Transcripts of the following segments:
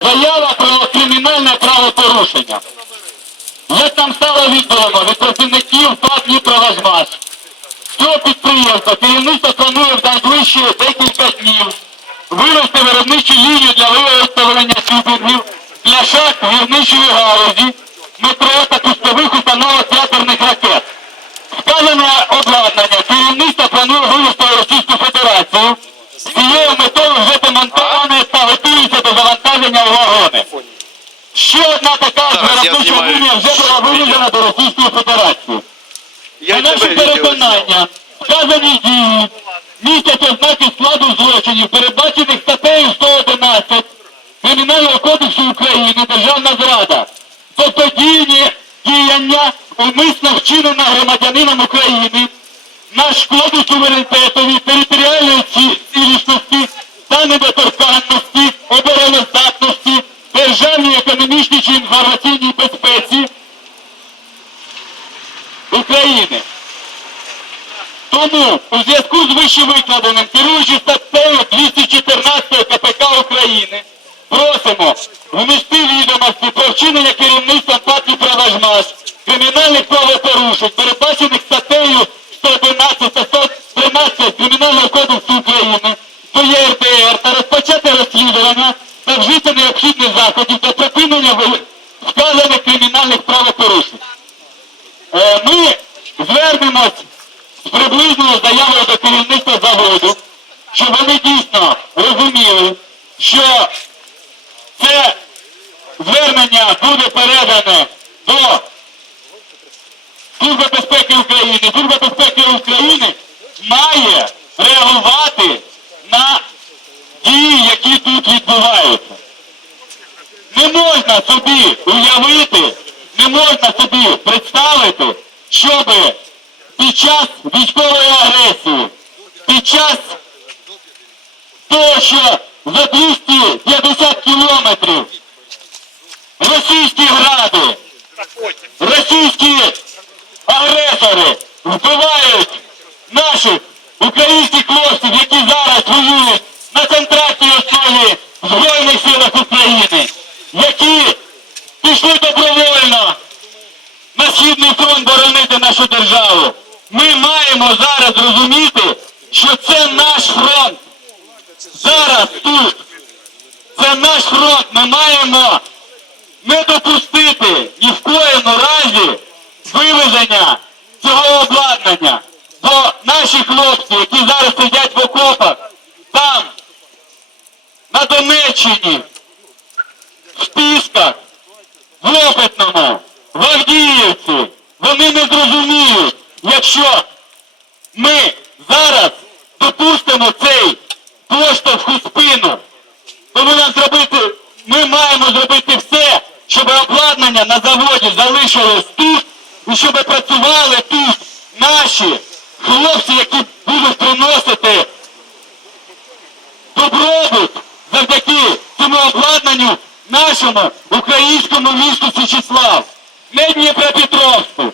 Заява про кримінальне правопорушення. Як нам стало відомо від працівників ПАД «Дніпроважмаш», цього підприємства керівництво планує в найближчі декілька днів вивести виробничу лінію для виготовлення тюбінгів для шахт вірничої галузі, метро та пускових установок ядерних ракет. Вказане обладнання керівництво планує вивести в Російську Федерацію. З цією метою вже готується до завантаження у вагони. Ще одна така виробнича лінія вже була вивезена до Російської Федерації. Я На наше переконання, вказані дії містять ознаки складу злочинів, передбачених статтею 111 Кримінального кодексу України Державна зрада. Тобто діяння, діяння умисно вчинена громадянином України на шкоду суверенітетові, територіальної цілісності та недоторканності, Тому у зв'язку з вищевикладеним, керуючи статтею 214 КПК України, просимо внести відомості про вчинення керівництвом партії «Правожмаш» кримінальних правопорушень, передбачених статтею 111 та 113 Кримінального кодексу України, то є та розпочати розслідування та вжити необхідних заходів для припинення вказаних кримінальних правопорушень. Е, Ми звернемось заявою до керівництва заводу, щоб вони дійсно розуміли, що це звернення буде передане до Служби безпеки України. Служба безпеки України має реагувати на дії, які тут відбуваються. Не можна собі уявити, не можна собі представити, щоб під час військової агресії, під час того, що за 250 кілометрів російські гради, російські агресори вбивають наших українських хлопців, які зараз воюють на контрактній основі в Збройних силах України, які пішли добровольно на східний фронт боронити нашу державу. Ми маємо зараз розуміти, що це наш фронт. Зараз тут. Це наш фронт. Ми маємо не допустити ні в коєму разі вивезення цього обладнання. Бо наші хлопці, які зараз сидять в окопах, там, на Донеччині, в Пісках, в Опитному, в Авдіївці, вони не зрозуміють, якщо ми зараз допустимо цей поштовх у спину, тому нам зробити, ми маємо зробити все, щоб обладнання на заводі залишилось тут, і щоб працювали тут наші хлопці, які будуть приносити добробут завдяки цьому обладнанню нашому українському місту Січеслав. Не Дніпропетровську,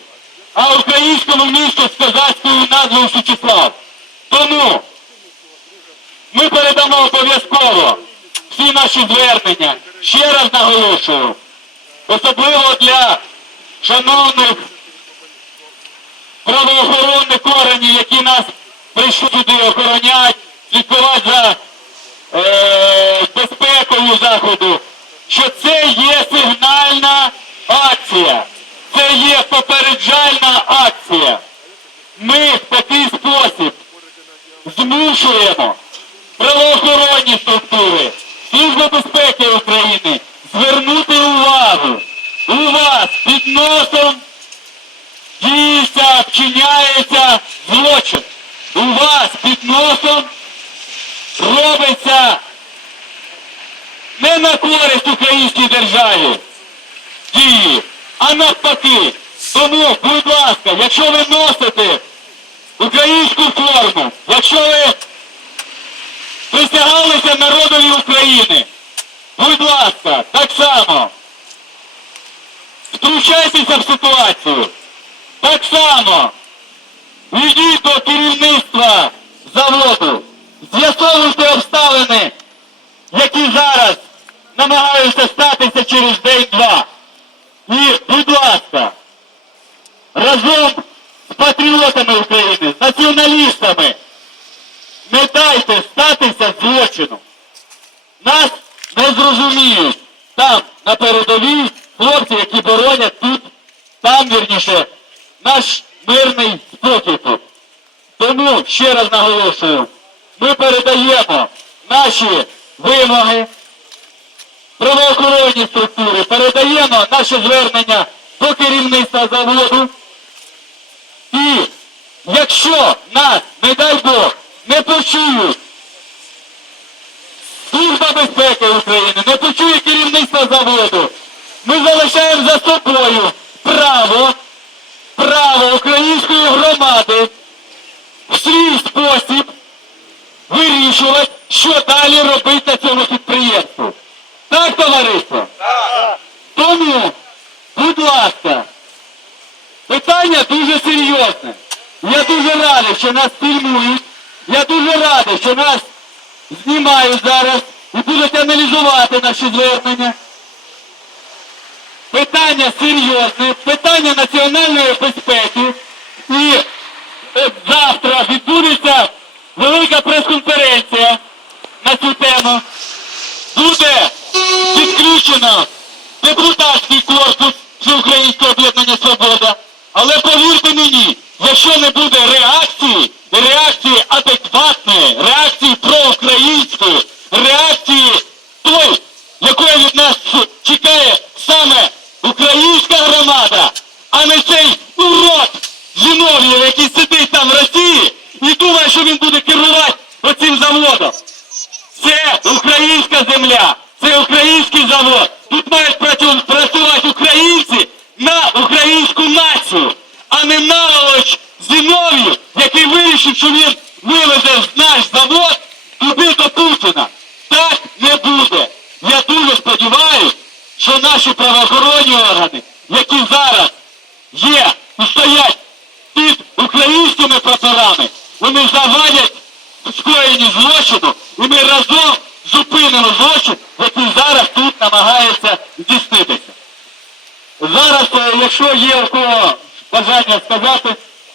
українському з козацькою назвою Січеслав. Тому ми передамо обов'язково всі наші звернення. Ще раз наголошую, особливо для шановних правоохоронних органів, які нас прийшли сюди охоронять, слідкувати за е, безпекою заходу, що це є сигнальна акція, це є попереджальна акція. Ми в такий спосіб змушуємо правоохоронні структури, Служба безпеки України звернути увагу. У вас під носом діється, вчиняється злочин. У вас під носом робиться не на користь українській державі навпаки. Тому, будь ласка, якщо ви носите українську форму, якщо ви присягалися народові України, будь ласка, так само втручайтеся в ситуацію. Так само йдіть до керівництва заводу, з'ясовуйте обставини, які зараз намагаються статися через день-два. І, будь ласка, разом з патріотами України, з націоналістами, не дайте статися злочину. Нас не зрозуміють. Там, на передовій, хлопці, які боронять тут, там, вірніше, наш мирний спокій тут. Тому, ще раз наголошую, ми передаємо наші вимоги, правоохоронні структури, передаємо наше звернення до керівництва заводу. І якщо нас, не дай Бог, не почують Служба безпеки України, не почує керівництво заводу, ми залишаємо за собою право, право української громади в свій спосіб вирішувати, що далі робити на цьому підприємстві. Так, товариство? Тому, будь ласка, питання дуже серйозне. Я дуже радий, що нас фільмують. Я дуже радий, що нас знімають зараз і будуть аналізувати наші звернення. Питання серйозне, питання національної безпеки. І е, завтра відбудеться велика прес-конференція на цю тему. Буде підключено депутатський корпус Всеукраїнського об'єднання Свобода. Але повірте мені, якщо не буде реакції, реакції адекватної, реакції проукраїнської, реакції той, якої від нас чекає саме українська громада, а не цей урод Зінов'єв, який сидить там в Росії і думає, що він буде керувати оцим заводом. Це українська земля, це український завод. Тут мають працю- працювати українці на українську націю, а не наволоч Зінов'єв, який вирішив, що він вивезе наш завод туди до Путіна. Так не буде. Я дуже сподіваюся, що наші правоохоронні органи, які зараз є і стоять під українськими прапорами, вони завадять скоєнні злочину, і ми разом зупинимо злочин, який зараз тут намагається здійснитися. Зараз, е, якщо є у кого бажання сказати,